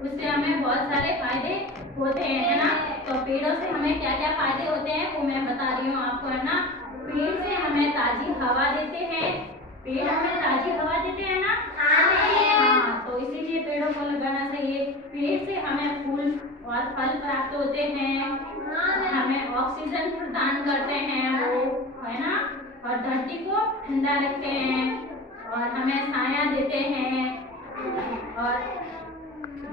उससे हमें बहुत सारे फायदे होते हैं, है ना। तो पेड़ों से हमें क्या क्या फायदे होते हैं वो मैं बता रही हूँ आपको, है ना। पेड़ से हमें ताजी हवा देते हैं, पेड़ हमें ताजी हवा देते हैं ना। हाँ, तो इसीलिए पेड़ों को लगाना चाहिए। पेड़ से हमें फूल और फल प्राप्त होते हैं, हमें ऑक्सीजन प्रदान करते हैं वो, है ना। और धरती को ठंडा रखते हैं और हमें छाया देते हैं। और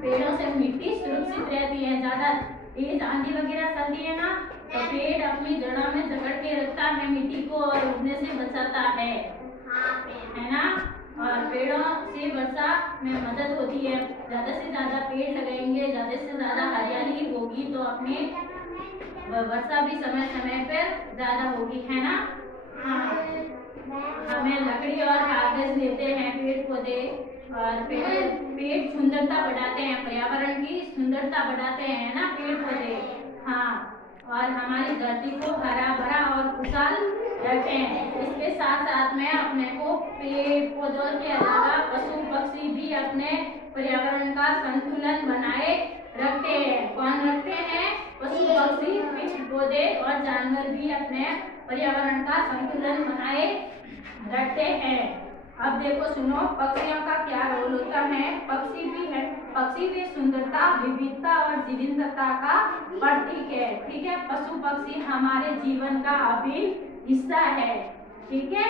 पेड़ों से मिट्टी सुरक्षित रहती है। ज्यादा तेज आंधी वगैरह चलती है ना, तो पेड़ अपनी जड़ों में जकड़ के रखता है मिट्टी को और उड़ने से बचाता है ना। और पेड़ों से वर्षा में मदद होती है। ज्यादा से ज्यादा पेड़ लगाएंगे, ज्यादा से ज्यादा हरियाली होगी तो अपने वर्षा भी समय समय पर ज्यादा होगी, है ना। हाँ, हमें लकड़ी और कागज देते हैं पेड़ पौधे। और पेड़ सुंदरता बढ़ाते हैं, पर्यावरण की सुंदरता बढ़ाते हैं ना पेड़ पौधे। हाँ, और हमारी धरती को हरा भरा और खुशहाल रखते हैं। इसके साथ साथ में अपने को पेड़ पौधों के अलावा पशु पक्षी भी अपने पर्यावरण का संतुलन बनाए रखते हैं। कौन रखते हैं? पशु पक्षी, पेड़ पौधे और जानवर भी अपने पर्यावरण का संतुलन बनाए रखते हैं। अब देखो सुनो, पक्षियों का क्या रोल होता है। पक्षी भी सुंदरता, विविधता और जीवंतता का प्रतीक है। ठीक है, पशु पक्षी हमारे जीवन का अभिन्न हिस्सा है। ठीक है,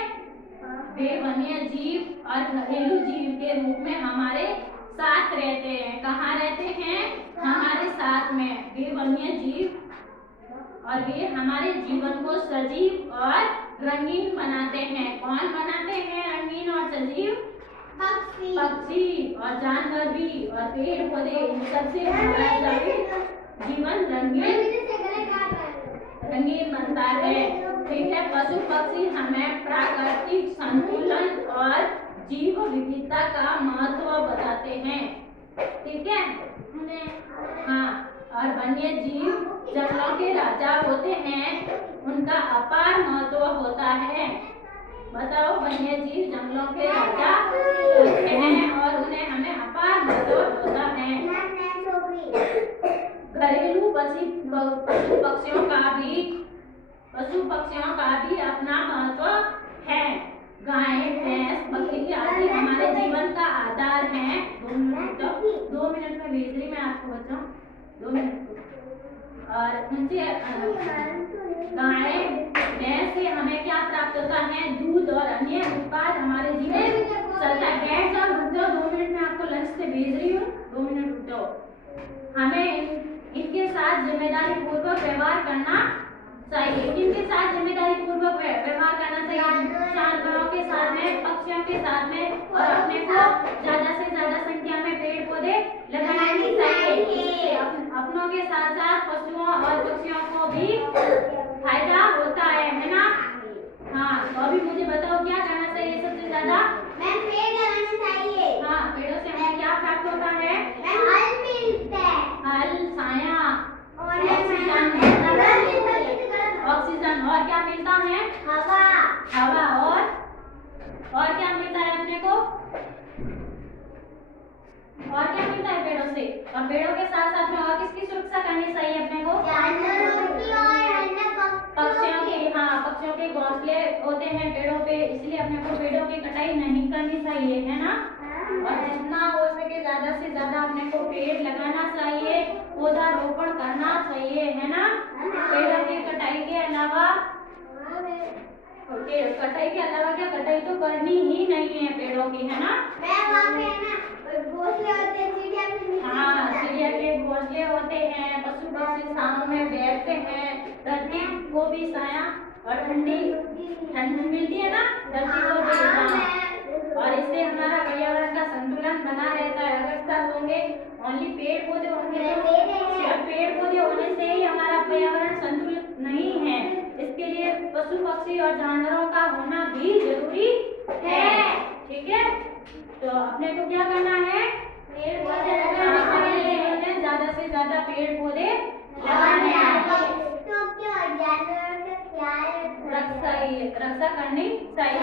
वे वन्य जीव और घरेलू जीव के रूप में हमारे साथ रहते हैं। कहाँ रहते हैं? हमारे साथ में। वे वन्य जीव और वे हमारे जीवन को सजीव और रंगीन बनाते हैं। कौन बनाते हैं रंगीन और सजीव? पक्षी और जानवर भी और पेड़ पौधे, इन सबसे हमारा जीवन रंगीन बनता है। ठीक है, पशु पक्षी हमें प्राकृतिक संतुलन और जीव विविधता का महत्व बताते हैं। ठीक है, हाँ, और वन्य जीव जंगलों के राजा होते हैं, उनका अपार महत्व होता है। बताओ, वन्य जीव जंगलों के राजा होते हैं और उन्हें हमें अपार महत्व होता है। घरेलू पशु पक्षियों का भी अपना महत्व है। गाय, भैंस, बकरी आदि हमारे जीवन का आधार है। 2 मिनट में भेज रही मैं आपको बच्चों, 2 मिनट। और उनसे गाय भैंस से हमें क्या प्राप्त होता है? दूध और अन्य उत्पाद हमारे जीवन चलता है। बैठ जाओ, रुक जाओ, 2 मिनट में आपको लंच से भेज रही हूँ, 2 मिनट रुक जाओ। हमें इनके साथ जिम्मेदारी पूर्वक व्यवहार करना चाहिए। इनके साथ जिम्मेदारी पूर्वक व्यवहार करना चाहिए। जानवरों के साथ में, पक्षियों के साथ में, और अपने को ज्यादा से ज्यादा संख्या में पेड़ पौधे लगाने चाहिए। अपनों के साथ साथ पशुओं और पक्षियों को भी फायदा होता है ना। हाँ, तो अभी मुझे बताओ क्या करना चाहिए सबसे ज्यादा? पेड़ लगाने चाहिए। हाँ, पेड़ों से हमें क्या प्राप्त होता है? फल मिलता है। फल, छाया, ऑक्सीजन और क्या मिलता है? हवा और क्या मिलता है अपने को? और क्या मिलता है पेड़ों से? और पेड़ों के साथ साथ में और किसकी सुरक्षा करनी चाहिए अपने को? पक्षियों की। हाँ, पक्षियों के घोंसले होते हैं पेड़ों पे, इसलिए अपने को पेड़ों की कटाई नहीं करनी चाहिए, है ना। और जितना हो सके ज्यादा से ज्यादा अपने को पेड़ लगाना चाहिए, पौधारोपण करना चाहिए, है ना। पेड़ों की कटाई के अलावा क्या कटाई तो करनी ही नहीं है पेड़ों की, है ना। हाँ, चिड़िया के घोंसले होते हैं, पशु पक्षी छांव में बैठते हैं, धरती को भी छाया और ठंड मिलती है ना धरती को भी। और इससे हमारा पर्यावरण का संतुलन बना रहता है। अगर सब होंगे, ओनली पेड़ पौधे होंगे तो सिर्फ पेड़ पौधे होने से ही हमारा पर्यावरण संतुलित नहीं है। इसके लिए पशु पक्षी और जानवरों का होना भी जरूरी है। ठीक है, तो अपने को क्या करना है? पेड़ पौधे लगाने हैं, ज्यादा से ज्यादा पेड़ पौधे लगाने हैं। रक्षा करनी चाहिए।